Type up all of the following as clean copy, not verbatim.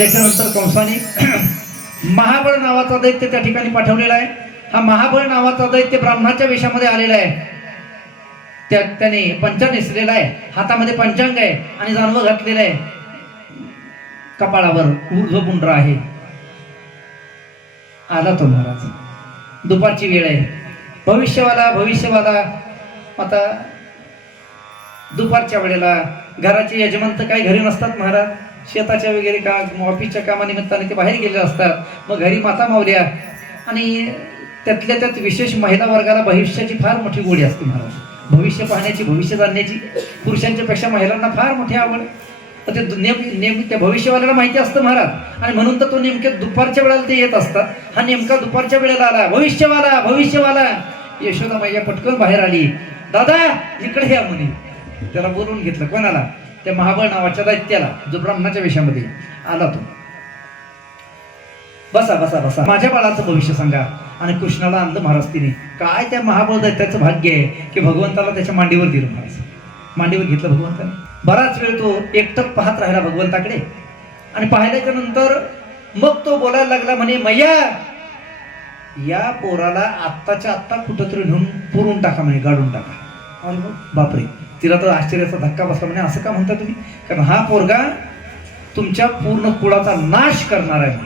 त्याच्यानंतर कंसाने महाबळ नावाचा दैत्य त्या ठिकाणी पाठवलेला आहे. हा महाबळ नावाचा दैत्य ब्राह्मणाच्या वेशामध्ये आलेला आहे. त्याने पंचा नेसलेला आहे, हातामध्ये पंचांग आहे आणि जानवं घातलेलं आहे, कपाळावर ऊर्ध्वपुंड्र आहे. आला तो महाराज. दुपारची वेळ आहे. भविष्यवाला आता दुपारच्या वेळेला घराचे यजमान काही घरी नसतात महाराज. शेताच्या वगैरे का ऑफिसच्या कामानिमित्ताने ते बाहेर गेलेले असतात. मग घरी माता मावल्या आणि त्यातल्या त्यात विशेष महिला वर्गाला भविष्याची फार मोठी गोडी असते महाराज. भविष्य पाहण्याची, भविष्य जाणण्याची पुरुषांच्या पेक्षा महिलांना फार मोठी आवड. तर ते नेमके त्या भविष्यवाल्याला माहिती असतं महाराज, आणि म्हणून तर तो नेमक्या दुपारच्या वेळेला ते येत असतात. हा नेमका दुपारच्या वेळेला आला. भविष्यवाला. यशोदा मैया पटकन बाहेर आली. दादा इकडे या म्हणे. त्याला बोलवून घेतलं. कोणाला? त्या महाबळ नावाच्या दैत्याला, जो ब्राह्मणाच्या वेशामध्ये आला. तो बसा माझ्या बाळाचं भविष्य सांगा. आणि कृष्णाला आणलं महाराज तिने. काय त्या महाबळ दैत्याचं भाग्य आहे की भगवंताला त्याच्या मांडीवर दिलं महाराज. मांडीवर घेतलं भगवंताने. बराच वेळ तो एकटक पाहत राहिला भगवंताकडे. आणि पाहिल्याच्या नंतर मग तो बोलायला लागला म्हणे, मैया या पोराला आत्ताच्या आत्ता कुठंतरी नेऊन पुरून टाका म्हणे, गाडून टाका. अरे बापरे, तिला तर आश्चर्याचा धक्का बसला. म्हणे असं का म्हणता तुम्ही? कारण हा पोरगा तुमच्या पूर्ण कुळाचा नाश करणार आहे.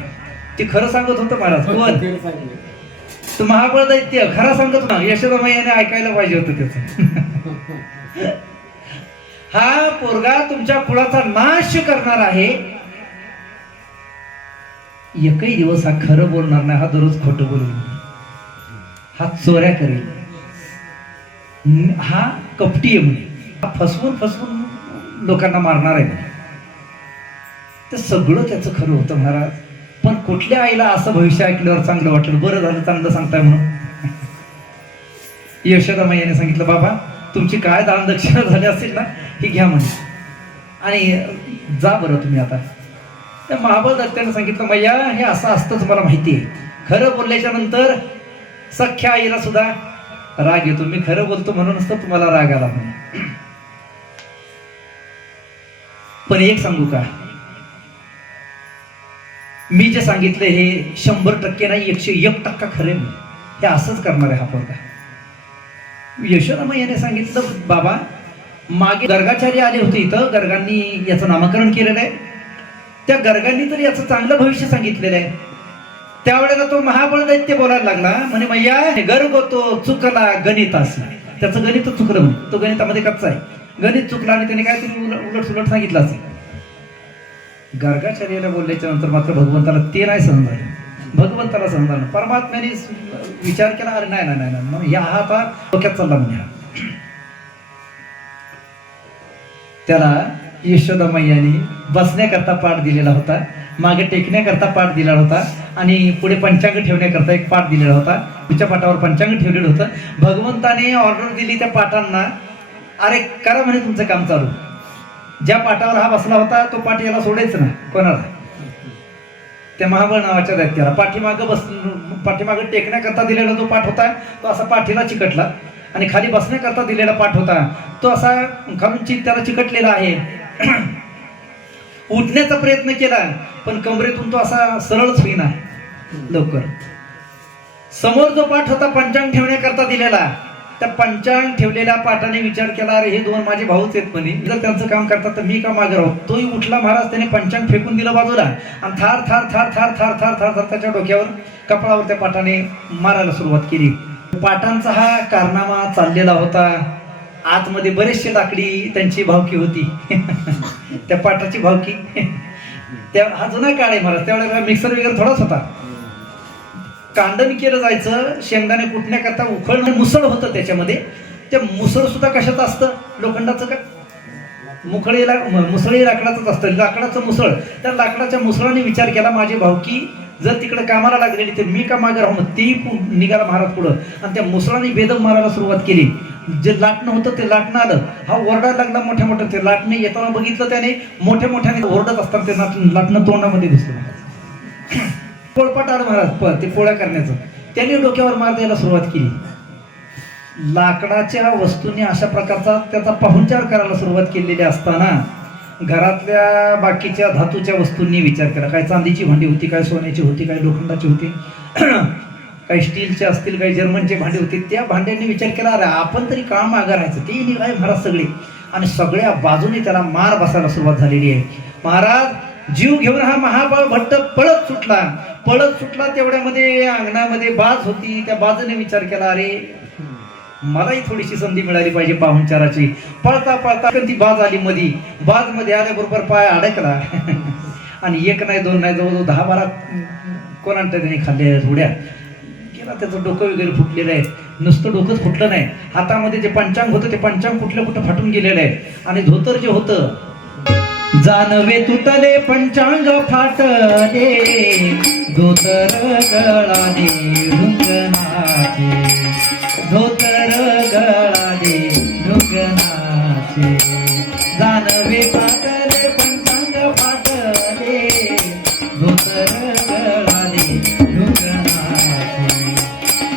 ते खरं सांगत होतं महाराज. कोण? तो महाबळ दैत्य खरं सांगत ना. यशोदा मैयाने ऐकायला पाहिजे होतं त्याचं. हा पोरगा तुमच्या कुळाचा नाश करणार आहे. एकही दिवस हा खरं बोलणार नाही. हा दररोज खोटं बोलून, हा चोऱ्या करेल, हा कपटी आहे म्हणे, हा फसवून लोकांना मारणार आहे म्हणे. ते सगळं त्याचं खरं होतं महाराज. पण कुठल्या आईला असं भविष्य ऐकल्यावर चांगलं वाटलं? बरं झालं चांगलं सांगताय म्हणून. यशोदा मैयाने सांगितलं, बाबा तुमची काय दान दक्षिणा झाली असेल ना, ही घ्या म्हणे आणि जा बरं तुम्ही आता. त्या महाबळ दैत्याने सांगितलं, मैया हे असं असतं तुम्हाला माहिती आहे. खरं बोलल्याच्या नंतर सख्या आईला सुद्धा राग येतो. मी खरं बोलतो म्हणूनच तर तुम्हाला राग आला म्हणे. पण एक सांगू का, मी जे सांगितलं हे 100% नाही, 101% खरे. हे असंच करणार आहे हा पोरगा. यशोदा मैयाने सांगितलं, बाबा मागे गर्गाचार्य आले होते इथं. गर्गांनी याचं नामकरण केलेलं आहे. त्या गर्गांनी तर याचं चांगलं भविष्य सांगितलेलं आहे. त्यावेळेला तो महाबळ दैत्य बोलायला लागला म्हणे, मैया गर्ग तो चुकला गणित असला. त्याचं गणित चुकलं म्हणे. तो गणितामध्ये कच्चा आहे. गणित चुकला आणि त्याने काय तरी उलट सुलट सांगितलं असेल. गर्गाचार्याला बोलल्याच्या नंतर मात्र भगवंताला ते नाही सहन झालं. भगवंताला सहन झालं. परमात्म्याने विचार केला, अरे नाही या हा आता डोक्यात चालला म्हणजे. त्याला यशोदा मैयाने बसण्याकरता पाठ दिलेला होता, मागे टेकण्याकरता पाठ दिलेला होता आणि पुढे पंचांग ठेवण्याकरता एक पाठ दिलेला होता. पुढच्या पाठावर पंचांग ठेवलेलं होतं. भगवंताने ऑर्डर दिली त्या पाठांना, अरे करा म्हणे तुमचं काम चालू. ज्या पाठावर हा बसला होता तो पाठ याला सोडायचं ना. कोणाला? त्या महाबळ नावाच्या दैत्याला. पाठीमागं टेकण्याकरता दिलेला जो पाठ होता तो असा पाठीला चिकटला, आणि खाली बसण्याकरता दिलेला पाठ होता तो असा खालून त्याला चिकटलेला आहे. उठण्याचा प्रयत्न केला पण कमरेतून तो असा सरळच होईना लवकर. समोर जो पाठ होता पंचांग ठेवण्याकरता दिलेला, त्या पंचांग ठेवलेल्या पाठाने विचार केला, अरे हे दोन माझे भाऊच आहेत म्हणे, जर त्यांचं काम करतात तर मी का मागे राहू. तोही उठला महाराज. त्याने पंचांग फेकून दिलं बाजूला आणि थार थार थार थार थार थार थार थार त्याच्या डोक्यावर, कपाळावर त्या पाठाने मारायला सुरुवात केली. पाठांचा हा कारनामा चाललेला होता. आतमध्ये बरेचसे लाकडी त्यांची भावकी होती. त्या पाठाची भावकी. त्या हा जुना काळ आहे महाराज. त्यावेळेला मिक्सर वगैरे थोडाच होता. कांडण केलं जायचं शेंगदाणे कुटण्याकरता. उखळ मुसळ होतं त्याच्यामध्ये. ते मुसळ सुद्धा कशाचं असतं? लोखंडाचं का? मुसळी लाकडाचंच असतं. लाकडाचं मुसळ. त्या लाकडाच्या मुसळाने विचार केला, माझी भावकी जर तिकडे कामाला लागलेली तर मी का मागे राहू. ती निघाला महाराज पुढं आणि त्या मुसळाने बेदम मारायला सुरुवात केली. जे लाटणं होतं ते लाटणं आलं. हा ओरडायला लागला मोठ्या मोठ्या. ते लाटणे येताना बघितलं त्याने, मोठ्या मोठ्याने ओरडत असताना ते लाटणं तोंडामध्ये दिसलं. पोळपाट आलं महाराज ते पोळ्या करण्याचं. त्याने डोक्यावर मार द्यायला सुरुवात केली. लाकडाच्या वस्तूंनी अशा प्रकारचा त्याचा पाहुणचार करायला सुरुवात केलेली असताना घरातल्या बाकीच्या धातूच्या वस्तूंनी विचार केला. काय चांदीची भांडी होती, काय सोन्याची होती, काय लोखंडाची होती, काही स्टीलचे असतील, काही जर्मनचे भांडी होती. त्या भांड्यांनी विचार केला, अरे आपण तरी का मागं राहायचं, ते निघाले महाराज सगळे. आणि सगळ्या बाजूने त्याला मार बसायला सुरुवात झालेली आहे. महाराज जीव घेऊन हा महाबळ भट्ट पळत सुटला. तेवढ्यामध्ये अंगणामध्ये बाज होती. त्या बाजूने विचार केला, अरे मलाही थोडीशी संधी मिळाली पाहिजे पाहुणचाराची. पळता ती बाज आली मधी. बाज मध्ये आल्याबरोबर पाय अडकला आणि एक नाही दोन नाही, जवळजवळ 10-12 कोणांच्या त्याने खाल्ले उड्या गेला. त्याचं डोकं वगैरे फुटलेलं आहे. नुसतं डोकंच फुटलं नाही, हातामध्ये जे पंचांग होतं ते पंचांग कुठं फाटून गेलेलं आहे. आणि धोतर जे होतं, जानवे तुटले पंचांग फाटले, धोतर गळाले ढुंगणाचे, धोतर गळाले ढुंगणाचे, जानवे फाटले पंचांग फाटले, धोतर गळाले ढुंगणाचे,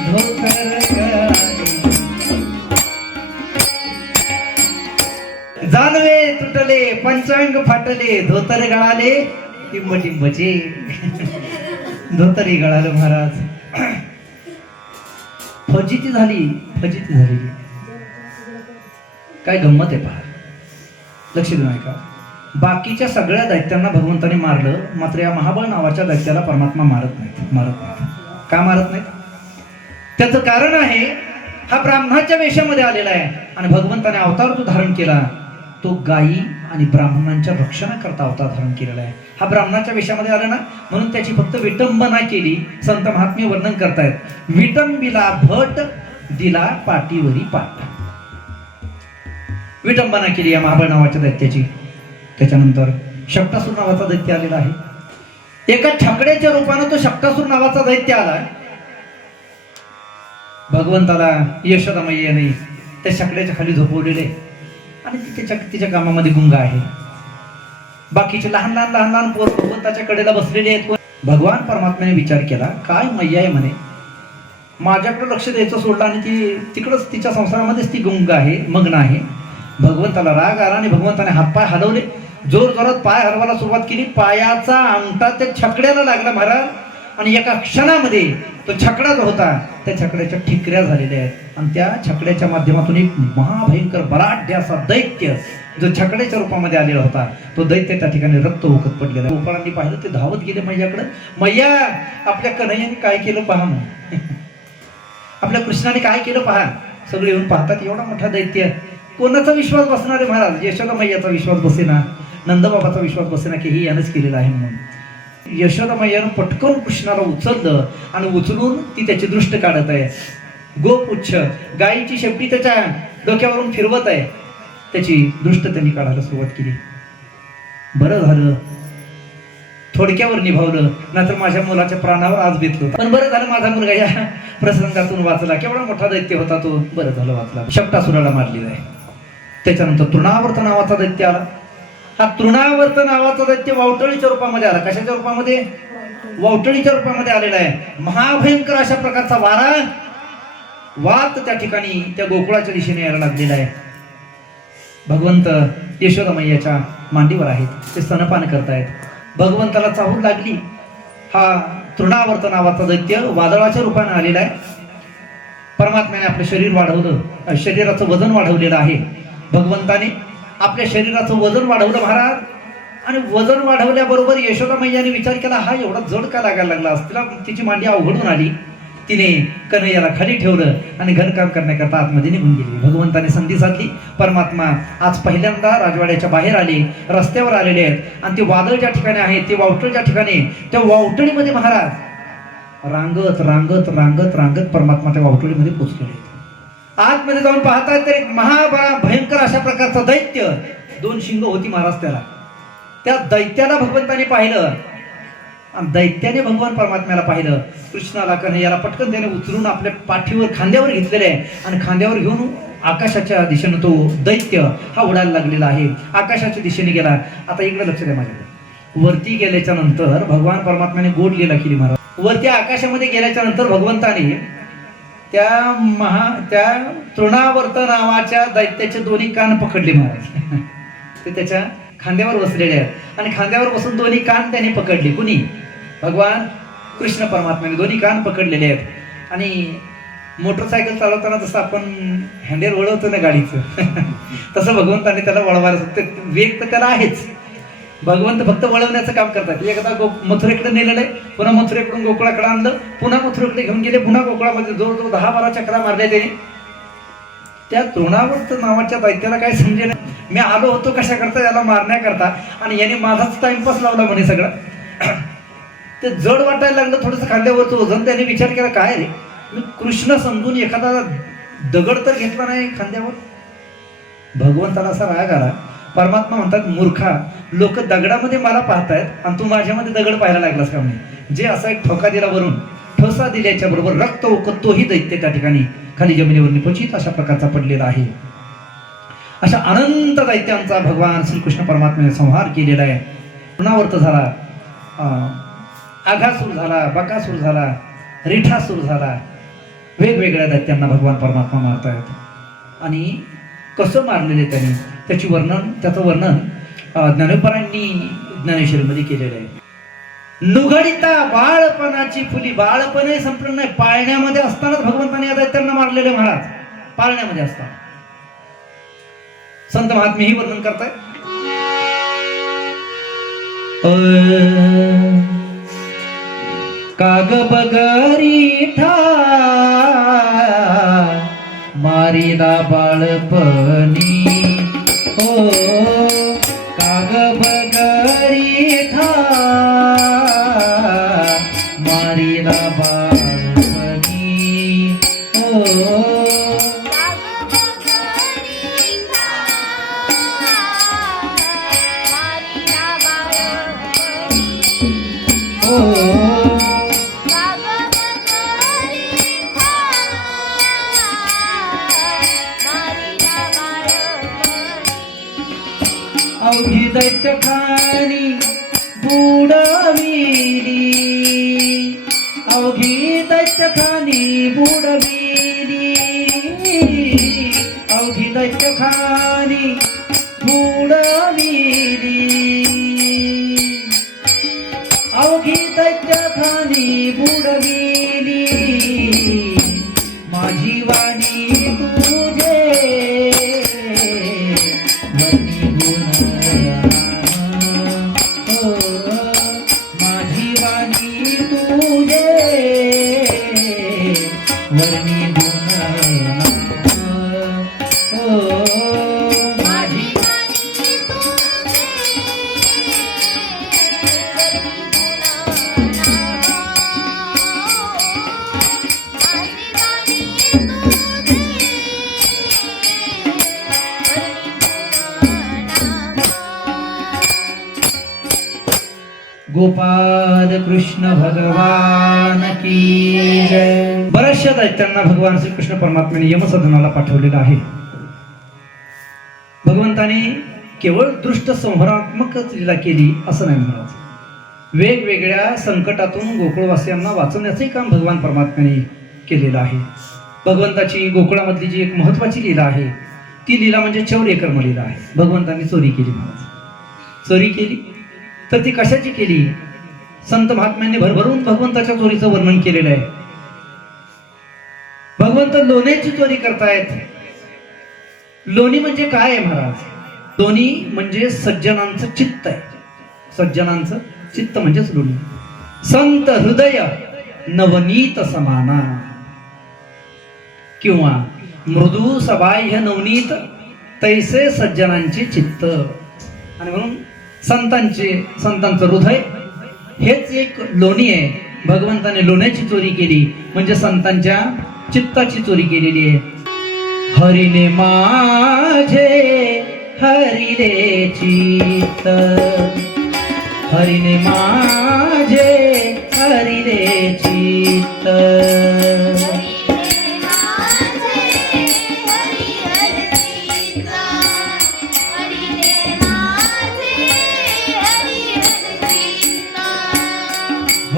धोतर गळाले. जानवे तुटले पंचांग फाटले, धोतर गळाले टिंबचे. धोतरही गळालं महाराज. फजिती झाली. काय गंमत आहे पहा, लक्ष देऊ नका. बाकीच्या सगळ्या दैत्यांना भगवंताने मारलं, मात्र या महाबळ नावाच्या दैत्याला परमात्मा मारत नाही. का मारत नाही? त्याचं कारण आहे, हा ब्राह्मणाच्या वेशामध्ये आलेला आहे आणि भगवंताने अवतार जो धारण केला तो गायी आणि ब्राह्मणांच्या रक्षणाकरता अवतार धारण केलेला आहे. हा ब्राह्मणाच्या वेशामध्ये आला ना, म्हणून त्याची फक्त विटंबना केली. संत महात्मे वर्णन करतायत, विटंबिला भट दिला पाठीवरी पाठ. विटंबना केली या महाबळ नावाच्या दैत्याची. त्याच्यानंतर शक्तासूर नावाचा दैत्य आलेला आहे. एका छकड्याच्या रूपानं तो शक्तासूर नावाचा दैत्य आला. भगवंताला यशोदा मैयाने त्या छकड्याच्या खाली झोपवलेले आणि तिच्या कामामध्ये गुंग आहे. बाकीचे लहान पोर भगवंताच्या कडेला बसलेले आहेत. भगवान परमात्म्याने विचार केला, काय मैया आहे म्हणे, माझ्याकडे लक्ष द्यायचं सोडलं आणि ती तिकडच तिच्या संसारामध्येच ती गुंग आहे, मग्न आहे. भगवंताला राग आला आणि भगवंताने हातपाय हलवले. जोरात पाय हलवायला सुरुवात केली. पायाचा अंगठा त्या छकड्याला लागला महाराज. आणि एका क्षणामध्ये तो छकडा जो होता त्या छकड्याच्या ठिकऱ्या झालेल्या आहेत. आणि त्या छकड्याच्या माध्यमातून एक महाभयंकर बलाढ्य असा दैत्य जो छकड्याच्या रूपामध्ये आलेला होता, तो दैत्य त्या ठिकाणी रक्त ओकत पडलेला. गोपाळांनी पाहिलं, ते धावत गेले मैयाकडे. मैया, आपल्या कन्हैयाने काय केलं पहा ना, आपल्या कृष्णाने काय केलं पहा. सगळे येऊन पाहतात, एवढा मोठा दैत्य, कोणाचा विश्वास बसणार आहे महाराज? यशोदा मैयाचा विश्वास बसेना, नंदबाबाचा विश्वास बसेना की ही यानंच केलेला आहे म्हणून. यशोदा मैयानं पटकन कृष्णाला उचललं आणि उचलून ती त्याची दृष्ट काढत आहे. गोपुच्छ गायीची शेपटी त्याच्या डोक्यावरून फिरवत आहे. त्याची दृष्ट त्यांनी काढायला सुरुवात केली. बरं झालं थोडक्यावर निभावलं, नाहीतर माझ्या मुलाच्या प्राणावर आज बेतलो. पण बरं झालं माझा मुलगा या प्रसंगातून वाचला. केवढा मोठा दैत्य होता तो, बरं झालं वाचला. शक्तासुराला मारलेला आहे. त्याच्यानंतर तृणावर्त नावाचा दैत्य आला. हा तृणावर्त नावाचा दैत्य वावटळीच्या रूपामध्ये आला. कशाच्या रूपामध्ये? वावटळीच्या रूपामध्ये आलेला आहे. महाभयंकर अशा प्रकारचा वात त्या ठिकाणी त्या गोकुळाच्या दिशेने यायला लागलेला आहे. भगवंत यशोदा मैयाच्या मांडीवर आहेत, ते स्तनपान करतायत. भगवंताला चाहूल लागली. हा तृणावर्त नावाचा दैत्य वादळाच्या रूपाने आलेला आहे. परमात्म्याने आपलं शरीर वाढवलं, शरीराचं वजन वाढवलेलं आहे. भगवंताने आपल्या शरीराचं वजन वाढवलं महाराज. आणि वजन वाढवल्याबरोबर यशोदा मैयाने विचार केला, हा एवढा जड का लागायला लागला? तिला तिची मांडी अवघडून आली. तिने कन्हैयाला खाली ठेवलं आणि घरकाम करण्याकरता आतमध्ये निघून गेली. भगवंताने संधी साधली. परमात्मा आज पहिल्यांदा राजवाड्याच्या बाहेर आले, रस्त्यावर आलेले आहेत. आणि ते वादळ ज्या ठिकाणी आहे, ते वावटळ ज्या ठिकाणी, त्या वावटळीमध्ये महाराज रांगत रांगत रांगत रांगत परमात्मा त्या वावटळीमध्ये पोचलेले. आतमध्ये जाऊन पाहतात तर एक भयंकर अशा प्रकारचा दैत्य, 2 शिंग होती महाराज त्याला. त्या दैत्याला भगवंताने पाहिलं आणि दैत्याने भगवान परमात्म्याला पाहिलं. कृष्णाला कन्हैयाला पटकन त्याने उचलून आपल्या पाठीवर खांद्यावर घेतलेले आहे आणि खांद्यावर घेऊन आकाशाच्या दिशेने तो दैत्य हा उडायला लागलेला आहे. आकाशाच्या दिशेने गेला. आता इकडे लक्ष द्या माझ्याकडे. वरती गेल्याच्या नंतर भगवान परमात्म्याने गोड लीला केली महाराज. वरती आकाशामध्ये गेल्याच्या नंतर भगवंताने त्या तृणावर्त नावाच्या दैत्याचे दोन्ही कान पकडले महाराज. ते त्याच्या खांद्यावर बसलेले आहेत आणि खांद्यावर बसून दोन्ही कान त्याने पकडले. कुणी? भगवान कृष्ण परमात्म्याने दोन्ही कान पकडलेले आहेत. आणि मोटरसायकल चालवताना जसं आपण हँडेल वळवतो ना गाडीचं तसं भगवंताने त्याला वळवायला, वेग तर त्याला आहेच, भगवंत फक्त वळवण्याचं काम करतात. एकदा मथुरेकडे नेलेलं आहे, पुन्हा मथुरेकडून गोकुळाकडे आणलं, पुन्हा मथुरेकडे घेऊन गेले, पुन्हा गोकुळामध्ये जवळजवळ 10-12 चक्रा मारल्या त्याने. त्या द्रोणावर्त नावाच्या दैत्याला काय समजेल, मी आलो होतो कशा करता, याला मारण्याकरता, आणि याने माझाच टाइमपास लावला म्हणे सगळा. ते जड वाटायला लागलं थोडंसं खांद्यावरचं वजन. त्याने विचार केला, काय रे, मी कृष्ण समजून एखादा दगड तर घेतला नाही खांद्यावर. भगवंताला असा राग आला. परमात्मा म्हणतात, मूर्खा, लोक दगडामध्ये मला पाहतायत आणि तू माझ्यामध्ये दगड पाहायला लागलास का म्हणे. जे असा एक ठोका दिला वरून, ठोसा दिल्याच्या बरोबर रक्त ओकत तोही दैत्य त्या ठिकाणी खाली जमिनीवर निपचित अशा प्रकारचा पडलेला आहे. अशा अनंत दैत्यांचा भगवान श्रीकृष्ण परमात्म्याने संहार केलेला आहे. पुनावर्त झाला, आघासूर झाला, बकासूर झाला, रिठासूर झाला. वेगवेगळ्या दैत्यांना भगवान परमात्मा मारतायत. आणि कसं मारलेले त्यांनी, त्याचं वर्णन ज्ञानेश्वरांनी ज्ञानेश्वरीमध्ये केलेलं आहे. नुघडिता बाळपणाची फुली, बाळपणही संपलं नाही, पाळण्यामध्ये असतानाच भगवंताने या दैत्यांना मारलेले महाराज, पाळण्यामध्ये असताना. संत महात्मे ही वर्णन करताय. काग बगरीठा मारिला बाळपणी, ओ काग बगरीठा मारिला बाळपणी, ओ अवघी दैत्य खानी बुडविली, अवघी दैत्य खानी बुडविली, अवघी दैत्य खानी बुडविली, अवघी दैत्य खानी बुडविली, माझी वाणी तुझे गोपाल कृष्ण भगवान की जय. बऱ्याचशा दैत्यांना भगवान श्रीकृष्ण परमात्म्याने यमसदनाला पाठवलेलं आहे. भगवंताने केवळ दृष्ट संहारात्मकच लीला केली असं नाही महाराज. वेगवेगळ्या संकटातून गोकुळवासियांना वाचवण्याचे काम भगवान परमात्म्याने केलेलं आहे. भगवंताची गोकुळामधली जी एक महत्वाची लीला आहे, ती लीला म्हणजे चौरेकर्म लीला आहे. भगवंतांनी चोरी केली महाराज. चोरी केली तर ती कशाची केली? संत महात्म्यांनी भरभरून भगवंताच्या चोरीचं वर्णन केलेलं आहे. भगवंत लोण्याची चोरी करतायत. लोणी म्हणजे काय आहे महाराज? लोणी म्हणजे सज्जनांचं चित्त आहे. सज्जनांचं चित्त म्हणजेच लोणी. संत हृदय नवनीत समाना, किंवा मृदू सबाह्य नवनीत तैसे सज्जनांचे चित्त. आणि म्हणून संतांचं हृदय हेच एक लोणी आहे. भगवंताने लोण्याची चोरी केली म्हणजे संतांच्या चित्ताची चोरी केलेली आहे. हरिने माझे हरिले चित्त, हरिने माझे हरिले चित्त,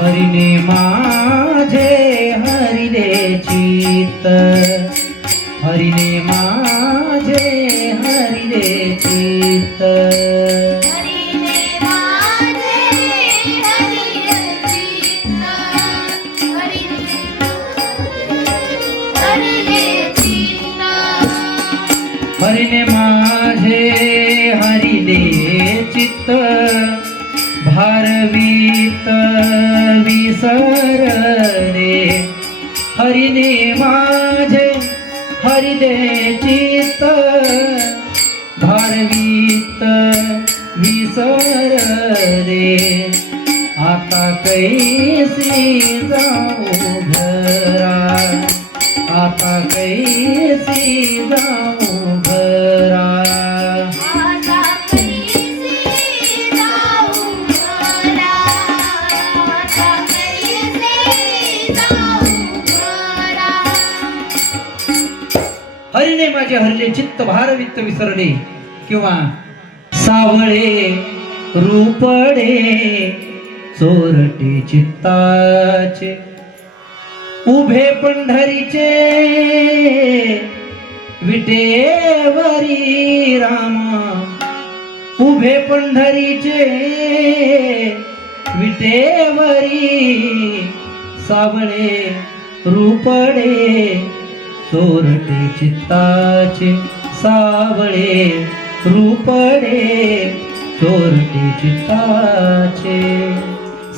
हरिने माझे हरिले चित्त, हरिने माझे हरिले चित्त. माझे हरिले चित्त भारवीत विसरले, हरिने माझे हरिले चित्त भारवीत विसरले, आता कैसी जाऊ घरा, आता कैसी जाऊ घरा, आता कैसी जाऊ घरा, आता कैसी जाऊ घरा. हरिने माझे हरिले चित्त भारवित्त विसरले, किंवा सावळे रूपडे चोरटे चित्ताचे, उभे पंढरीचे विटेवरी रामा, उभे पंढरीचे विटेवरी, सावळे रूपडे चोरटे चित्ताचे, सावळे रूपडे चोरटे चित्ताचे.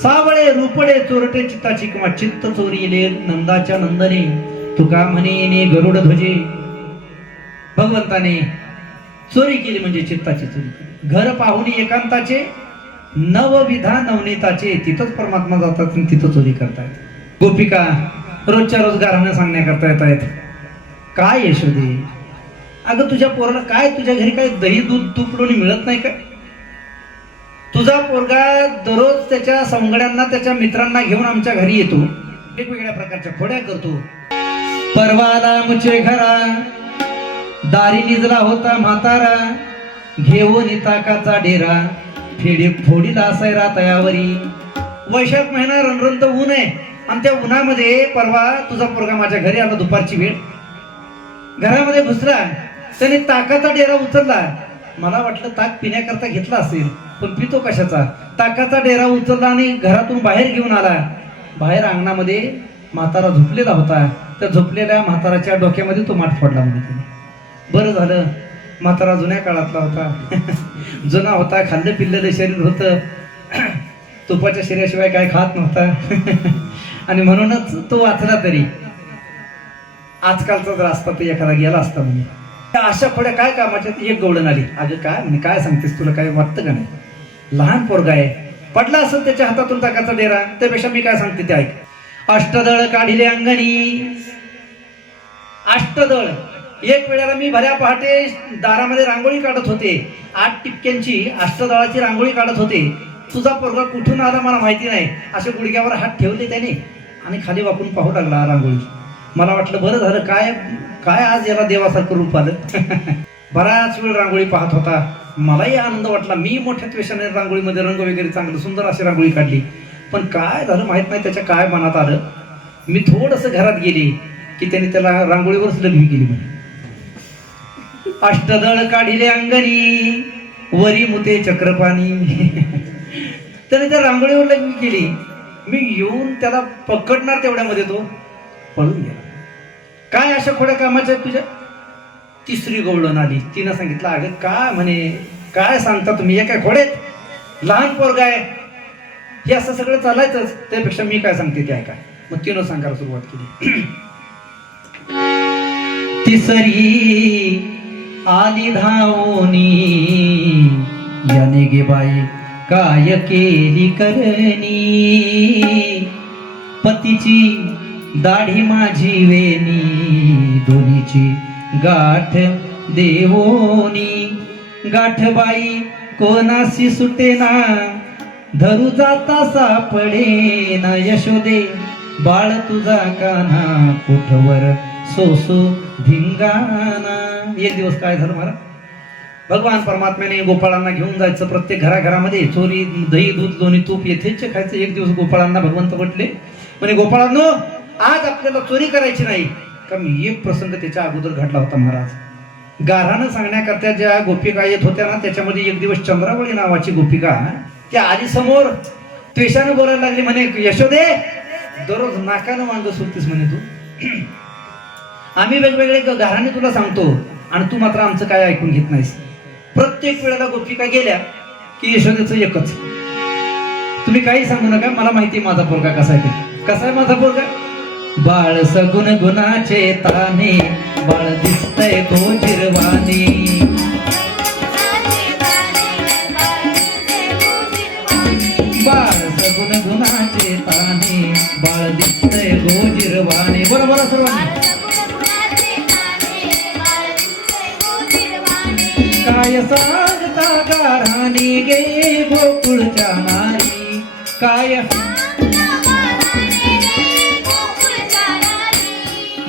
सावळे रूपडे चोरटे चित्ताची, किंवा चित्त चोरीले नंदाच्या नंदने, तुका म्हणे गरुड ध्वजे. भगवंताने चोरी केली म्हणजे चित्ताची चोरी केली. घर पाहुणी एकांताचे, नवविधा नवनीताचे, तिथंच परमात्मा जातात आणि तिथं चोरी करतायत. गोपिका रोजच्या रोज गाराने सांगण्याकरता येत आहेत, काय यशोदे, अगं तुझ्या पोराला काय, तुझ्या घरी काय दही दूध तूप लोणी मिळत नाही काय? तुझा पोरगा दररोज त्याच्या सवंगड्यांना त्याच्या मित्रांना घेऊन आमच्या घरी येतो, वेगवेगळ्या प्रकारच्या खोड्या करतो. परवाला मुचे घरा दारी निजला होता म्हातारा, घेऊन ताकाचा डेरा फेडी फोडीला सैरा तयावरी. वैशाख महिना रणरणत ऊन आहे आणि त्या उन्हामध्ये परवा तुझा पोरगा माझ्या घरी आला दुपारची वेळ, घरामध्ये घुसला, त्याने ताकाचा डेरा उचलला. मला वाटलं ताक पिण्याकरता घेतला असेल, पण पितो कशाचा? ताकाचा डेरा उचलला आणि घरातून बाहेर घेऊन आला. बाहेर अंगणामध्ये म्हातारा झोपलेला होता, त्या झोपलेल्या म्हाताराच्या डोक्यामध्ये तो माठ फोडला म्हणजे त्याने. बरं झालं, म्हातारा जुन्या काळातला होता, जुना होता, खाल्लं पिल्लेलं शरीर होतं, तुपाच्या शरीराशिवाय काय खात नव्हता आणि म्हणूनच तो वाचला. तरी आजकालचा जर असता तर एखादा गेला असता म्हणजे. अशा खोड्या काय कामाच्या? एक गवळण आली, अगं काय म्हणे, काय सांगतेस, तुला काय वाटतं का नाही? लहान पोरगा आहे, पडला असेल त्याच्या हातातून ताकाचा डेरा, त्यापेक्षा मी काय सांगते ते ऐक. अष्टदळ काढिले अंगणी, अष्टदळ. एक वेळेला मी भल्या पहाटे दारामध्ये रांगोळी काढत होते, 8 टिपक्यांची अष्टदळाची रांगोळी काढत होते. तुझा पोरगा कुठून आला मला माहिती नाही, असे गुडघ्यावर हात ठेवले त्याने आणि खाली वाकून पाहू लागला रांगोळी. मला वाटलं बरं झालं, काय काय आज याला देवासारखं रूप आलं. बराच वेळ रांगोळी पाहत होता, मलाही आनंद वाटला. मी मोठ्या त्वेषाने रांगोळीमध्ये रंग वगैरे चांगलं सुंदर अशी रांगोळी काढली, पण काय झालं माहित नाही, त्याच्या काय मनात आलं. मी थोडस घरात गेली की त्याने त्याला रांगोळीवरच लग्न केली म्हणे. अष्टदळ काढिले अंगणी, वरी मुते चक्रपाणी. त्याने त्या रांगोळीवर लग्न केली. मी येऊन त्याला पकडणार तेवढ्यामध्ये तो पळून गेला. काय अशा खोड्या कामाच्या तुझ्या? तिसरी गवळण आली, तिनं सांगितलं, अगं काय म्हणे, काय सांगता तुम्ही, हे काय खोडेत, लहान पोरगा आहे, हे असं सगळं चालायचंच, त्यापेक्षा मी काय सांगते ते ऐका. मग तिनं सांगायला सुरुवात केली. तिसरी आली धावोनी, याने गे बाई काय केली करणी, पतीची दाढी माझी वेणी, दोन्हीची गाठ देवोनी, गाठ बाई कोणाशी सुटेना, धरू जाता सापडेना, यशोदे बाळ तुझा कान्हा, कुठवर सोसो धिंगाणा. एक दिवस काय झालं मला, भगवान परमात्म्याने गोपाळांना घेऊन जायचं प्रत्येक घराघरामध्ये, चोरी दही दूध लोणी तूप येथेच खायचं. एक दिवस गोपाळांना भगवंत म्हटले, म्हणे गोपाळांनो आज आपल्याला चोरी करायची नाही. कारण एक प्रसंग त्याच्या अगोदर घडला होता महाराज. गारानं सांगण्याकरता ज्या गोपिका येत होत्या ना, त्याच्यामध्ये एक दिवस चंद्रावळी नावाची गोपिका त्या आली समोर, त्वेषानं बोलायला लागली, म्हणे यशोदे दररोज नाकानं वांग सुटतीस म्हणे तू, आम्ही वेगवेगळे गाराने तुला सांगतो आणि तू मात्र आमचं काय ऐकून घेत नाहीस. प्रत्येक वेळेला गोपिका गेल्या की यशोदेचं एकच, तुम्ही काही सांगू नका, मला माहिती आहे माझा पोरगा कसा आहे ते. कसा आहे माझा पोरगा? बाळ सगुण गुणाचे ताने, बाळ दिसतय गोजिरवाणी. बाळ सगुण गुणाचे ताने, बाळ दिसतय गोजिरवाणे. बोला बोला सर्वांनी. काय सांगता गाराणी गे गोकुळच्या नारी, काय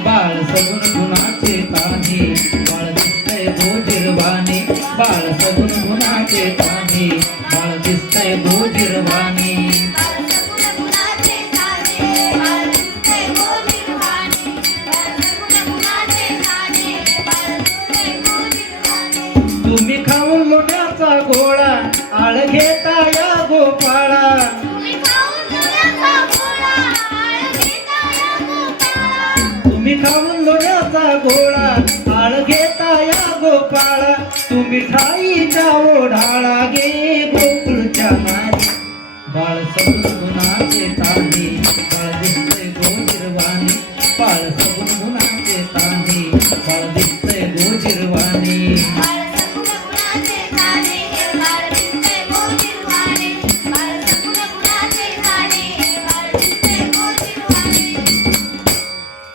बाळ सगुण गुणाचे ताने, बाळ दिसतय गोजिरवाणे. बाळ सगुण गुणाचे ताने, बाळ दिसतय गोजिरवाणे. तुम्ही खाऊन लोण्याचा गोळा, आळ घेता या गोपाळा. तुम्ही खाऊन लोण्याचा गोळा, आळ घेता या गोपाळा. तुम्ही ठाईच्या ओढाळा गे गोकुळच्या नारी. बाळ सगुण गुणाचे ताने, बाळ दिसतय गोजिरवाणी. बाळ सगुण गुणाचे ताने, बाळ दिसतय गोजिरवाणी.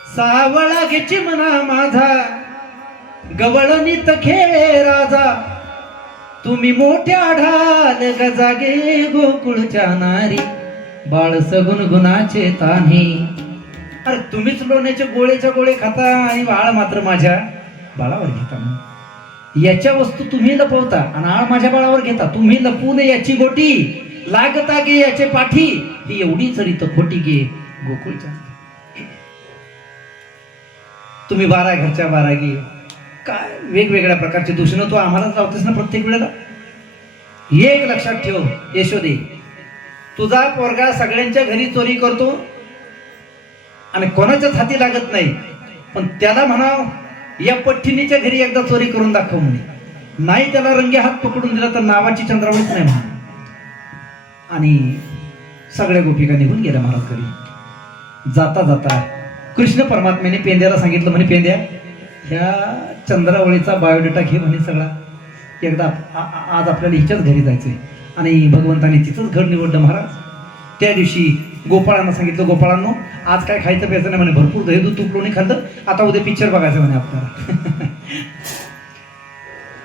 सावळा घे चिमणा माझा, गवळणीत खेळे राजा. तुम्ही मोठ्या ढाल गजागे गोकुळच्या नारी. बाळ सगुण गुणाचे तान्हे. अरे तुम्हीच लोण्याचे गोळेच्या गोळे खाता आणि बाळ मात्र माझ्या बाळावर घेता. याच्या वस्तू तुम्ही लपवता आणि आळ माझ्या बाळावर घेता. तुम्ही लपवून याची गोटी, लागता गे याचे पाठी. ही एवढी चरित खोटी गे गोकुळच्या. तुम्ही 12 घरच्या 12 गे. काय वेगवेगळ्या प्रकारचे दूषण तू आम्हालाच लावतेस ना प्रत्येक वेळेला. एक लक्षात ठेव यशोदे, तुझा पोरगा सगळ्यांच्या घरी चोरी करतो आणि कोणाच्याच हाती लागत नाही. पण त्याला म्हणाव या पठ्ठिणीच्या घरी एकदा चोरी करून दाखव म्हणे. नाही त्याला रंगे हात पकडून दिला तर नावाची चंद्रावळीच नाही म्हणा. आणि सगळ्या गोपिका निघून गेल्या महाराज घरी. जाता जाता कृष्ण परमात्म्याने पेंद्याला सांगितलं म्हणे, पेंद्या ह्या चंद्रावळीचा बायोडेटा घे म्हणे सगळा. एकदा आज आपल्याला हिच्याच घरी जायचंय. आणि भगवंताने तिथंच घर निवडलं महाराज. त्या दिवशी गोपाळांना सांगितलं, गोपाळांनो आज काय खायचं प्यायचं नाही म्हणे. भरपूर दही दूध तूप लोणी खाल्लं, आता उद्या पिक्चर बघायचं म्हणे आपल्याला.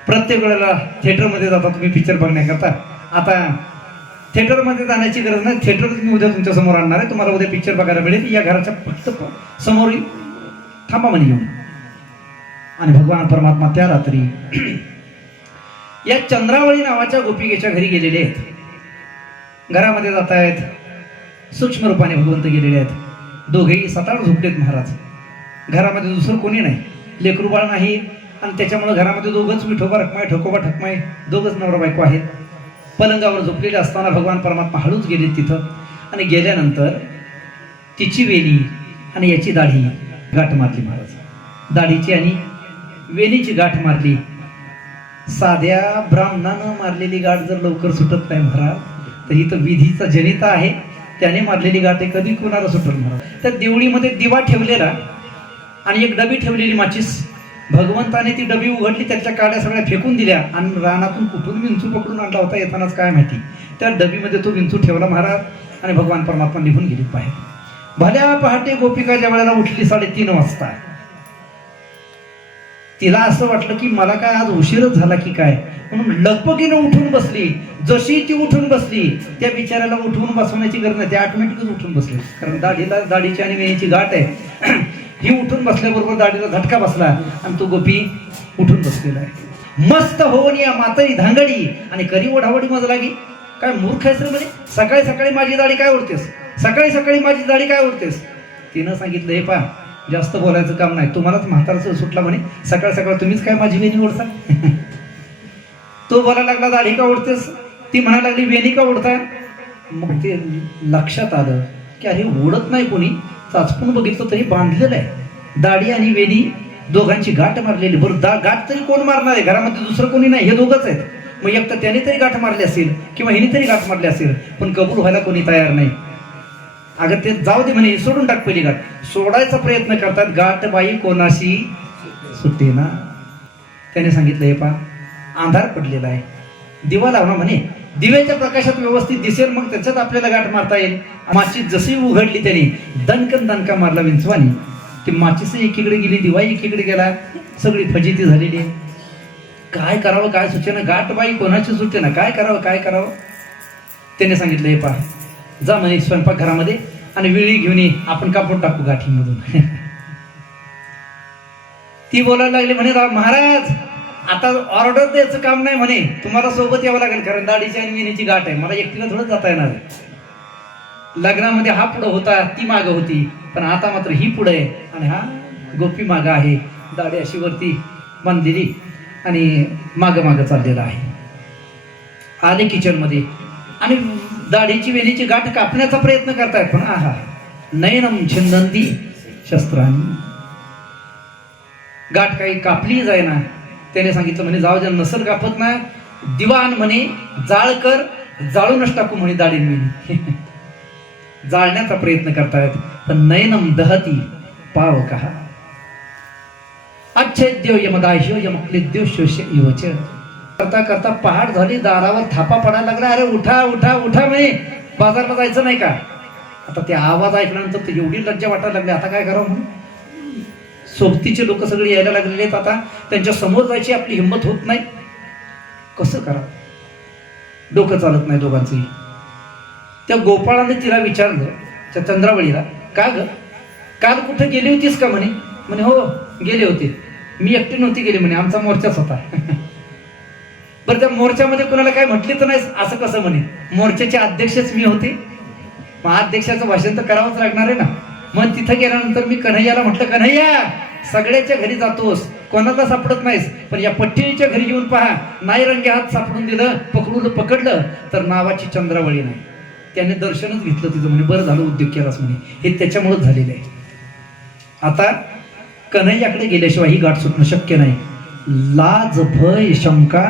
प्रत्येक वेळेला थिएटरमध्ये जाता तुम्ही पिक्चर बघण्याकरता. आता थिएटरमध्ये जाण्याची गरज नाही, थिएटर मी उद्या तुमच्या समोर आणणार आहे. तुम्हाला उद्या पिक्चर बघायला मिळेल. या घराच्या फक्त समोर थांबा म्हणे येऊन. आणि भगवान परमात्मा त्या रात्री या चंद्रावळी नावाच्या गोपिकेच्या घरी गेलेले आहेत. घरामध्ये जात आहेत. सूक्ष्म रूपाने भगवंत गेलेले आहेत. दोघेही सताळ झोपलेत महाराज. घरामध्ये दुसरं कोणी नाही, लेकरूबाळ नाही. आणि त्याच्यामुळे घरामध्ये दोघंच विठोबा रखमाय ठोकोबा ठकमाय, दोघंच नवरा बायको आहेत. पलंगावर झोपलेले असताना भगवान परमात्मा हळूच गेले तिथं. आणि गेल्यानंतर तिची वेणी आणि याची दाढी गाठ मारली महाराज. दाढीची आणि वेणीची गाठ मारली. साध्या ब्राह्मणानं मारलेली गाठ जर लवकर सुटत नाही महाराज, तर ही तर विधीचा जनिता आहे. त्याने मारलेली गाठ आहे, कधी कोणाला सुटल महाराज. त्या देवळीमध्ये दिवा ठेवलेला आणि एक डबी ठेवलेली माचीस. भगवंताने ती डबी उघडली, त्याच्या काड्या सगळ्या फेकून दिल्या आणि रानातून कुठून विंचू पकडून आणला होता येतानाच काय माहिती, त्या डबीमध्ये तो विंचू ठेवला महाराज. आणि भगवान परमात्मा निघून गेले बाहेर. भल्या पहाटे गोपिका ज्या वेळेला उठली 3:30 वाजता, तिला असं वाटलं की मला काय आज उशीरच झाला की काय, म्हणून लगबगीनं उठून बसली. जशी ती उठून बसली, त्या बिचाऱ्याला उठवून बसवण्याची गरज नाही, ते ऑटोमॅटिकच उठून बसले. कारण दाढीची आणि वेणीची गाठ आहे. ही उठून बसल्याबरोबर दाढीला झटका बसला आणि तो गोपी उठून बसलेला आहे. मस्त होऊन या मातरी धांगडी आणि करी ओढावडी मज लागी. काय मूर्ख आहेस रे म्हणे, सकाळी सकाळी माझी दाढी काय ओढतेस, सकाळी सकाळी माझी दाढी काय ओढतेस. तिनं सांगितलं, हे पहा जास्त बोलायचं काम नाही, तुम्हालाच म्हातारचं सुटला म्हणे, सकाळ सकाळ तुम्हीच काय माझी वेणी ओढता. तो बोलायला लागला, दाढी का ओढतेस. ती म्हणायला लागली, वेणी का ओढताय. मग ते लक्षात आलं की अरे ओढत नाही कोणी, चाचपून बघितलं तरी बांधलेलं आहे. दाढी आणि वेणी दोघांची गाठ मारलेली. बरं गाठ तरी कोण मारणार आहे? घरामध्ये दुसरं कोणी नाही, हे दोघंच आहेत. मग एक तर त्याने तरी गाठ मारली असेल किंवा हिने तरी गाठ मारली असेल, पण कबूल व्हायला कोणी तयार नाही. अगं ते जाऊ दे म्हणे, सोडून टाक पहिली गाठ. सोडायचा प्रयत्न करतात, गाठ बाई कोणाशी सुटे ना. त्याने सांगितलं, हे पा अंधार पडलेला आहे, दिवा लावणं म्हणे, दिव्याच्या प्रकाशात व्यवस्थित दिसेल, मग त्याच्यात आपल्याला गाठ मारता येईल. माचीस जशी उघडली त्याने, दणकन दणका मारला विंचवानी. ती माचीस एकीकडे गेली, दिवा एकीकडे गेला, सगळी फजिती झालेली आहे. काय करावं काय सुचेना, गाठ बाई कोणाची सुटे ना, काय करावं काय करावं. त्याने सांगितलं, हे पा जा म्हणे स्वयंपाक घरामध्ये आणि विळी घेऊन ये, आपण कापून टाकू गाठीमधून. ती बोलायला लागली म्हणे, महाराज आता ऑर्डर द्यायचं काम नाही म्हणे, तुम्हाला सोबत यावं लागेल, कारण दाढीची आणि विणीची गाठ आहे, मला एकटीला थोडं जाता येणार आहे. लग्नामध्ये हा पुढं होता, ती मागं होती, पण आता मात्र ही पुढे आहे आणि हा गोपी मागं आहे, दाढी अशी वरती बांधलेली आणि मागं मागं चाललेला आहे. आले किचन मध्ये आणि दाढीची वेणीची गाठ कापण्याचा प्रयत्न करतायत, पण आहा नयनम छिंदंती शस्त्रांनी, गाठ काही कापली जायना. त्याने सांगितलं म्हणे, जाऊ द्या, नसल कापत ना, दिवाण म्हणे जाळ कर, जाळूनच टाकू म्हणे दाढी वेणी. जाळण्याचा प्रयत्न करतायत, पण नयनम दहती पाव कहा अच्छेद्यो यमदाह्यो यमक्लिद्यो शोष्य इवच. करता करता पहाट झाली, दारावर थापा पडायला लागला. अरे उठा उठा उठा म्हणे, बाजारला जायचं नाही का? आता ते आवाज ऐकल्यानंतर तर एवढी लज्जा वाटायला लागली, आता काय करावं म्हणून. सोबतीचे लोक सगळे यायला लागलेले आहेत, आता त्यांच्या समोर जायची आपली हिंमत होत नाही. कसं करावं, डोकं चालत नाही दोघांचंही. त्या गोपाळाने तिला विचारलं, त्या चंद्रावळीला, का ग काल कुठं गेली होतीस का म्हणे. म्हणे हो गेले होते, मी एकटी नव्हती गेली म्हणे, आमचा मोर्चाच होता. बरं त्या मोर्चामध्ये कोणाला काय म्हटले तर नाही, असं कसं म्हणे, मोर्चाचे अध्यक्षच मी होते, मग अध्यक्षाचं भाषण तर करावंच लागणार आहे ना. मग तिथं गेल्यानंतर मी कन्हैयाला म्हटलं, कन्हैया सगळ्याच्या घरी जातोस, कोणाला सापडत नाहीस, पण या पठ्ठीच्या घरी येऊन पहा, नाही रंगे हात सापडून दिलं, पकडलं तर नावाची चंद्रावळी नाही. त्याने दर्शनच घेतलं तिचं म्हणे, बरं झालं उद्योग केलास म्हणे, हे त्याच्यामुळेच झालेलं आहे. आता कन्हैयाकडे गेल्याशिवाय ही गाठ सुटणं शक्य नाही. लाज भय शंका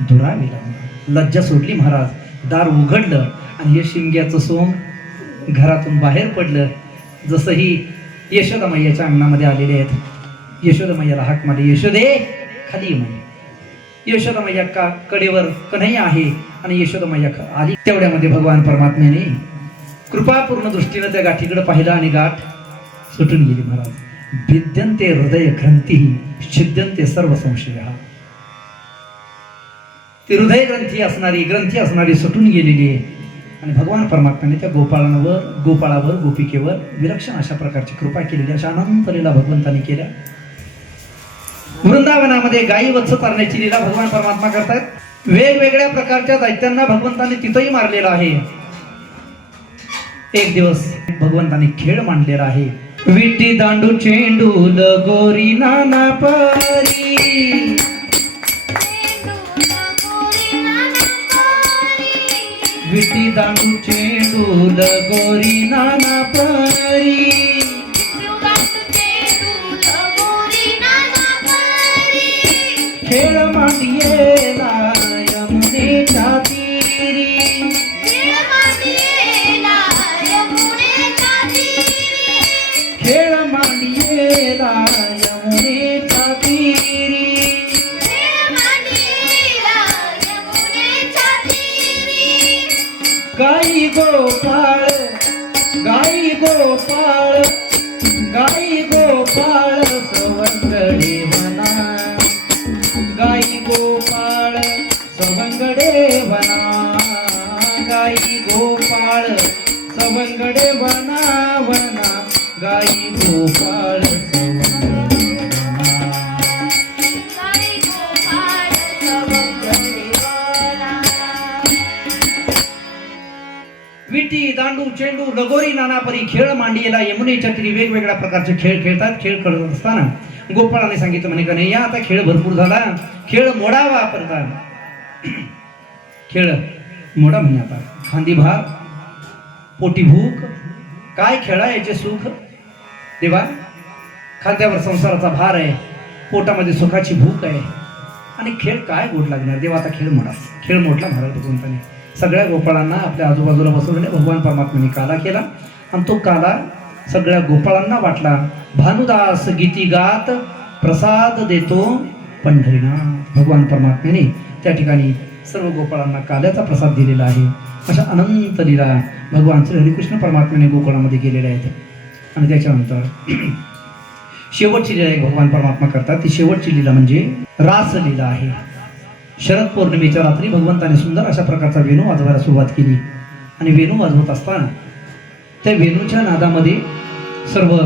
दुरावी लागली, लज्जा सोडली महाराज. दार उघडलं आणि हे शिंग्याचं सोंग घरातून बाहेर पडलं. जसं ही यशोदा मैयाच्या अंगणामध्ये आलेले आहेत, यशोदा मैयाला हाक मारली, यशोदे खाली म्हणे. यशोदा मैया का कडेवर कन्हैया आहे आणि यशोदा मैया आली. तेवढ्यामध्ये भगवान परमात्म्याने कृपापूर्ण दृष्टीनं त्या गाठीकडे पाहिलं आणि गाठ सुटून गेली महाराज. भिद्यंते हृदय ग्रंथी छिद्यंते सर्व संशय. ती हृदय ग्रंथी असणारी सुटून गेलेली आहे आणि भगवान परमात्म्याने त्या गोपाळावर गोपिकेवर विलक्षण अशा प्रकारची कृपा केलेली, अशा अनंत लीला भगवंतांनी केल्या. वृंदावनामध्ये गायी वत्स चारण्याची लीला भगवान परमात्मा करतात. वेगवेगळ्या प्रकारच्या दैत्यांना भगवंतांनी तिथंही मारलेला आहे. एक दिवस भगवंतांनी खेळ मांडलेला आहे. विटी दांडू चेंडू लगोरी नाना परी, विटी दांडू चेंडू लगोरी नाना परी, खेळ मांडियेला यमुनेच्या तीरी, खेळ मांडियेला यमुनेच्या तीरी, गाई गोपाळ गाई गोपाळ गाई गोपाळ सवंगडे वना, गाई गोपाळ सवंगडे वना, गाई गोपाळ सवंगडे वना वना, गाई गोपाळ सवंगडे वना. विटी दांडू चेंडू लगोरी नानापरी खेळ मांडियेला यमुनेच्या तीरी वेगवेगळ्या प्रकारचे खेळ खेळतात. खेळ खेळत असताना गोपाळाने सांगितलं म्हणे, कन्हैया आता खेळ भरपूर झाला, खेळ मोडावा. परत खेळ मोडा म्हणे, आता खांदी भार पोटी भूक, काय खेळा याचे सुख. देवा खांद्यावर संसाराचा भार आहे, पोटामध्ये सुखाची भूक आहे, आणि खेळ काय गोड लागणार. देवा आता खेळ मोडा. खेळ मोडला महाराज भगवंताने. सगळ्या गोपाळांना आपल्या आजूबाजूला बसवले. भगवान परमात्म्याने काला केला आणि तो काला सगळ्या गोपाळांना वाटला. भानुदास गीती गात प्रसाद देतो पंढरीनाथ. भगवान परमात्म्याने त्या ठिकाणी सर्व गोपाळांना काल्याचा प्रसाद दिलेला आहे. अशा अनंत लीला भगवान श्री हरिकृष्ण परमात्म्याने गोकुळामध्ये गेलेल्या आहेत. आणि त्याच्यानंतर शेवटची लीला एक भगवान परमात्मा करतात. ती शेवटची लीला म्हणजे रासलीला आहे. शरद पौर्णिमेच्या रात्री भगवंताने सुंदर अशा प्रकारचा वेणू वाजवायला सुरुवात केली. आणि वेणू वाजवत असताना त्या वेणूच्या नादामध्ये सर्व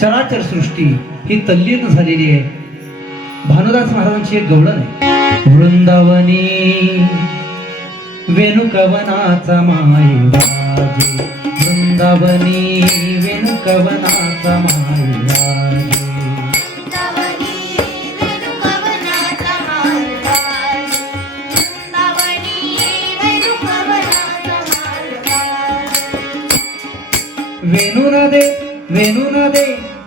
चराचर सृष्टी ही तल्लीन झालेली आहे. भानुदास महाराजांची एक गवळण आहे. वृंदावनी वेणुकवनाचा माय वाजे, वृंदावनी वेणुकवनाचा माय वाजे.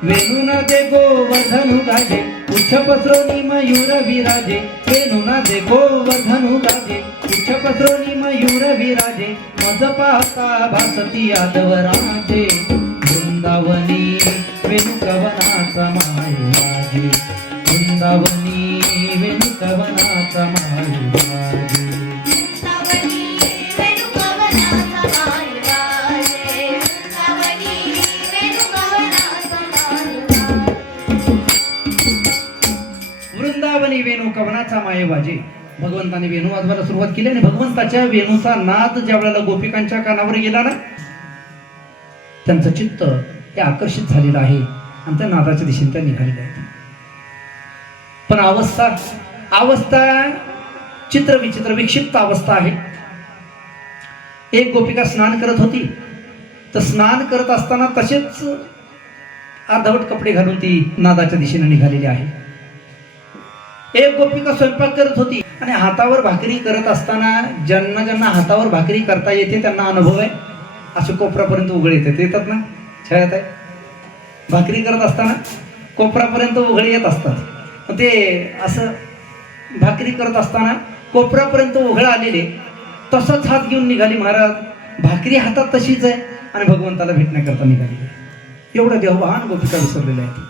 वेणूना दे गोवर्धनु गाजे, उच्च पसरोनी मयूर विराजे. वेणूना दे गोवर्धनु गाजे, उच्च पसरोनी मयूर विराजे. मज पाहता भासती यादव राजे, वृंदावनी वेणुकवनाचा माय वाजे, वृंदावनी वेणुकवनाचा माय वाजे. वृंदावनी वेणू कवनाचा माये वाजे. भगवंताने वेणू वाजवायला सुरुवात केली आणि भगवंताच्या वेणूचा नाद ज्या वेळेला गोपिकांच्या कानावर गेला ना, त्यांचं चित्त हे आकर्षित झालेलं आहे आणि त्या नादाच्या दिशेने त्या निघालेल्या आहेत. पण अवस्था चित्रविचित्र विक्षिप्त अवस्था आहे. एक गोपिका स्नान करत होती, तर स्नान करत असताना तसेच अर्धवट कपडे घालून ती नादाच्या दिशेने निघालेली आहे. एक गोपिका स्वयंपाक करत होती आणि हातावर भाकरी करत असताना ज्यांना ज्यांना हातावर भाकरी करता येते त्यांना अनुभव आहे. असे कोपरापर्यंत उघळे येतात ना, छायात आहे. भाकरी करत असताना कोपरापर्यंत उघळे येत असतात. ते असं भाकरी करत असताना कोपरापर्यंत उघळ आलेले तसंच हात घेऊन निघाली महाराज. भाकरी हातात तशीच आहे आणि भगवंताला भेटण्याकरता निघाली. एवढं देवभान गोपिका विसरलेल्या आहेत.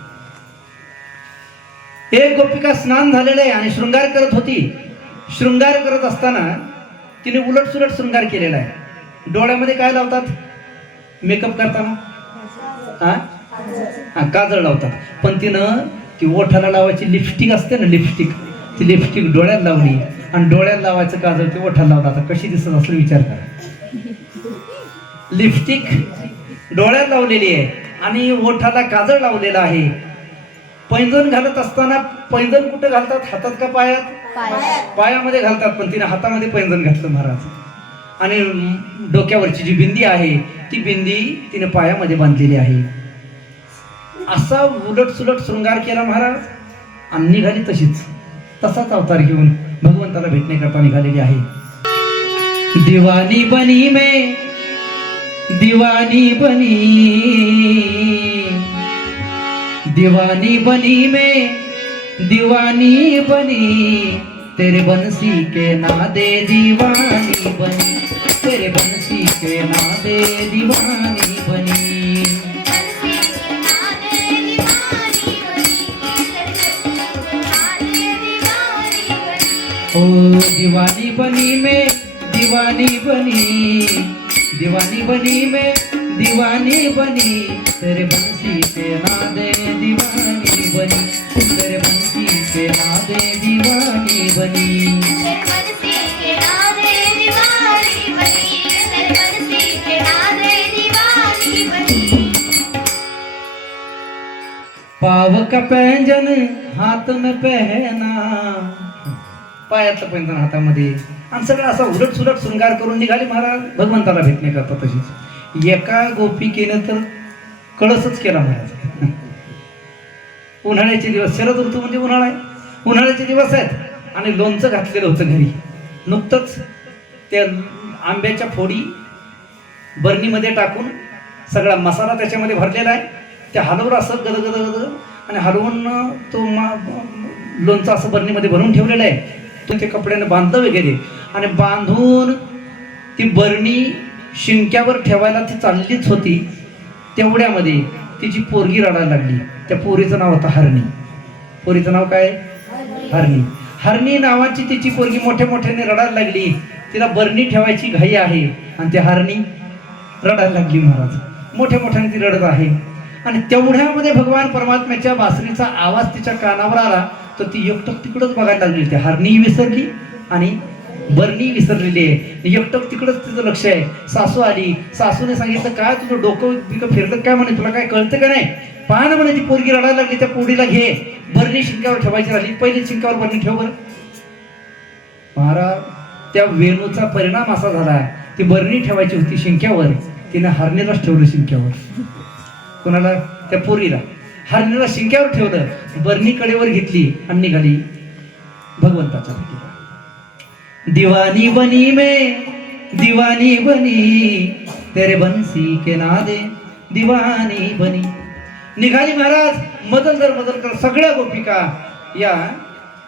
एक गोपिका स्नान झालेलं आहे आणि शृंगार करत होती. शृंगार करत असताना तिने उलटसुलट शृंगार केलेला आहे. डोळ्यामध्ये काय लावतात मेकअप करताना? काजळ लावतात. पण तिनं ती ओठाला लावायची लिपस्टिक असते ना, लिपस्टिक, ती लिपस्टिक डोळ्यात लावली आणि डोळ्यात लावायचं काजळ ते ओठाला लावलं. आता कशी दिसत असलं विचार करा. लिपस्टिक डोळ्यात लावलेली आहे आणि ओठाला काजळ लावलेला आहे. पैंजण घालत असताना पैंजण कुठे घालतात? हातात का पायात? पायामध्ये घालतात. पण तिने हातामध्ये पैंजण घातलं महाराज. आणि डोक्यावरची जी बिंदी आहे ती बिंदी तिने पायामध्ये बांधलेली आहे. असा उलट सुलट शृंगार केला महाराज आणि निघाली तशीच तसाच अवतार घेऊन भगवंताला भेटण्याकरता निघालेली आहे. दिवानी बनी में दीवानी बनी, दीवानी बनी में दीवानी बनी, तेरे बंसी के नादे दीवानी बनी, तेरे बंसी के नादे दीवानी बनी. ओ दीवानी बनी में दीवानी बनी, दीवानी बनी में दीवानी बनी, तेरे बंसी के नादे दीवानी बनी, तेरे बंसी के नादे दीवानी बनी. पाव का पैंजन हाथ में पहना, पायातलं पैंजण हातामध्ये आणि सगळं असा उलट सुलट शृंगार करून निघाले महाराज भगवंताला भेटणे करता. तशीच एका गोपिकेनं तर कळसच केला महाराज. उन्हाळ्याचे दिवस, शरद ऋतू म्हणजे उन्हाळा आहे, उन्हाळ्याचे दिवस आहेत आणि लोणचं घातलेलं होतं घरी. नुकतंच त्या आंब्याच्या फोडी बरणीमध्ये टाकून सगळा मसाला त्याच्यामध्ये भरलेला आहे. त्या हलवर असं गद आणि हलवून तो लोणचं असं बरणीमध्ये भरून ठेवलेलं आहे. तो ते कपड्याने बांधलं वगैरे आणि बांधून ती बरणी शिंक्यावर ठेवायला ती चाललीच होती. तेवढ्यामध्ये तिची पोरगी रडायला लागली. त्या पोरीचं नाव होतं हरणी. पोरीचं नाव काय? हरणी. हरणी नावाची तिची पोरगी मोठ्या मोठ्याने रडायला लागली. तिला बरणी ठेवायची घाई आहे आणि ती हरणी रडायला लागली. महाराज मोठ्या मोठ्याने ती रडत आहे आणि तेवढ्यामध्ये भगवान परमात्म्याच्या बासरीचा आवाज तिच्या कानावर आला. तर ती एकटक तिकडच बघायला लागली. ती हरणी विसरली आणि बरणी विसरलेली आहे. एकटक तिकडच तिचं लक्ष आहे. सासू आली. सासूने सांगितलं काय तुझं डोकं बिकं फिरलं काय म्हणे, तुला काय कळतं का नाही? पहा ना म्हणे ती पोरगी रडायला लागली. त्या पोरीला घे. बरणी शिंक्यावर ठेवायची राहिली. पहिली शिंक्यावर बरणी ठेव बरं. महाराज त्या वेणूचा परिणाम असा झाला, ती बरणी ठेवायची होती शिंक्यावर, तिने हरणीलाच ठेवलं शिंक्यावर. कोणाला? त्या पोरीला. हरणीला शिंक्यावर ठेवलं. बरणी कडेवर घेतली आणि निघाली भगवंताच्या भेटीला. दीवानी बनी में दीवानी बनी तेरे बंसी के नादे दीवानी बनी. निघाली महाराज. मदल कर सगळ्या गोपिका या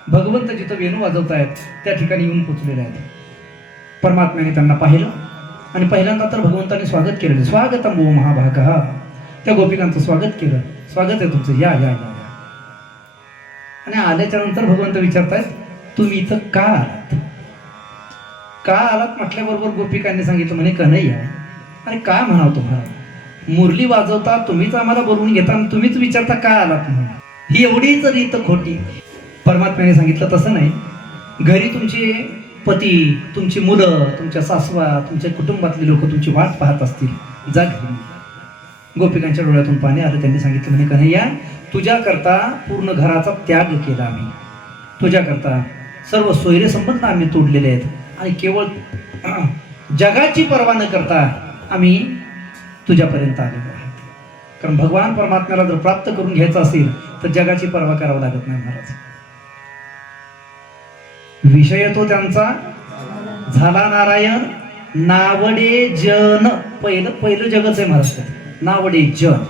भगवंत जिथं वेणू वाजवतायत त्या ठिकाणी येऊन पोचलेल्या आहेत. परमात्म्याने त्यांना पाहिलं आणि पहिल्यांदा तर भगवंताने स्वागत केलेलं. स्वागतम वो महाभागा. त्या गोपिकांचं स्वागत केलं. स्वागत आहे तुमचं, या या या. आणि आल्याच्या नंतर भगवंत विचारतायत तुम्ही इथं का आलात? का आलात म्हटल्याबरोबर गोपिकांनी सांगितलं म्हणे कन्हैया. अरे काय म्हणावं तुम्हाला, मुरली वाजवता तुम्हीच आम्हाला बोलवून घेता आणि तुम्हीच विचारता का आलात म्हणून. ही एवढीच रीत खोटी. परमात्म्याने सांगितलं तसं नाही. घरी तुमचे पती, तुमची मुलं, तुमच्या सासवा, तुमच्या कुटुंबातले लोक तुमची वाट पाहत असतील, जा घरी. गोपिकांच्या डोळ्यातून पाणी आलं. त्यांनी सांगितलं म्हणे कन्हैया तुझ्या करता पूर्ण घराचा त्याग केला आम्ही. तुझ्या करता सर्व सोयरे संबंध आम्ही तोडलेले आहेत आणि केवळ जगाची पर्वा न करता आम्ही तुझ्यापर्यंत आलेलो आहोत. कारण भगवान परमात्म्याला जर प्राप्त करून घ्यायचं असेल तर जगाची पर्वा करावं लागत नाही महाराज. विषय तो त्यांचा झाला नारायण. नावडे जन. पहिलं जगच आहे महाराज. नावडे जन.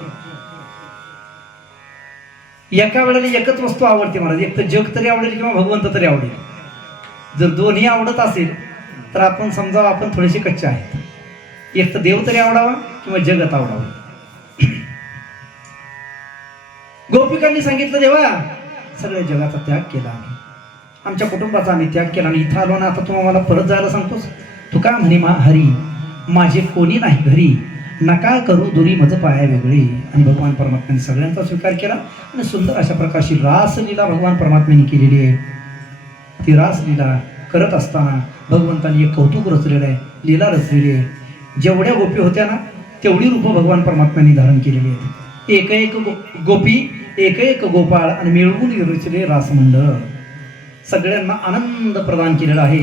एका वेळेला एकच वस्तू आवडते महाराज. एक तर जग तरी आवडेल किंवा भगवंत तरी आवडेल. जर दोन्ही आवडत असेल तर आपण समजावं आपण थोडेसे कच्चे आहेत. एक तर देव तरी आवडावा किंवा जगत आवडावं. गोपिकांनी सांगितलं देवा सगळ्या जगाचा त्याग केला आम्ही, आमच्या कुटुंबाचा आम्ही त्याग केला आणि इथं आलो ना आता तू आम्हाला परत जायला सांगतोस. तू का म्हणे हरी माझे कोणी नाही घरी, नका करू दुरी मज पाया वेगळी. आणि भगवान परमात्म्याने सगळ्यांचा स्वीकार केला आणि सुंदर अशा प्रकारची रासलीला भगवान परमात्म्याने केलेली आहे. ती रासलीला करत असताना भगवंतांनी एक कौतुक रचलेलं आहे, लीला रचलेली आहे. जेवढ्या गोपी होत्या ना तेवढी रूपं भगवान परमात्म्याने धारण केलेली आहेत. एक एक गोपी, एक एक गोपाळ आणि मिळवून रचले रासमंडळ. सगळ्यांना आनंद प्रदान केलेला आहे.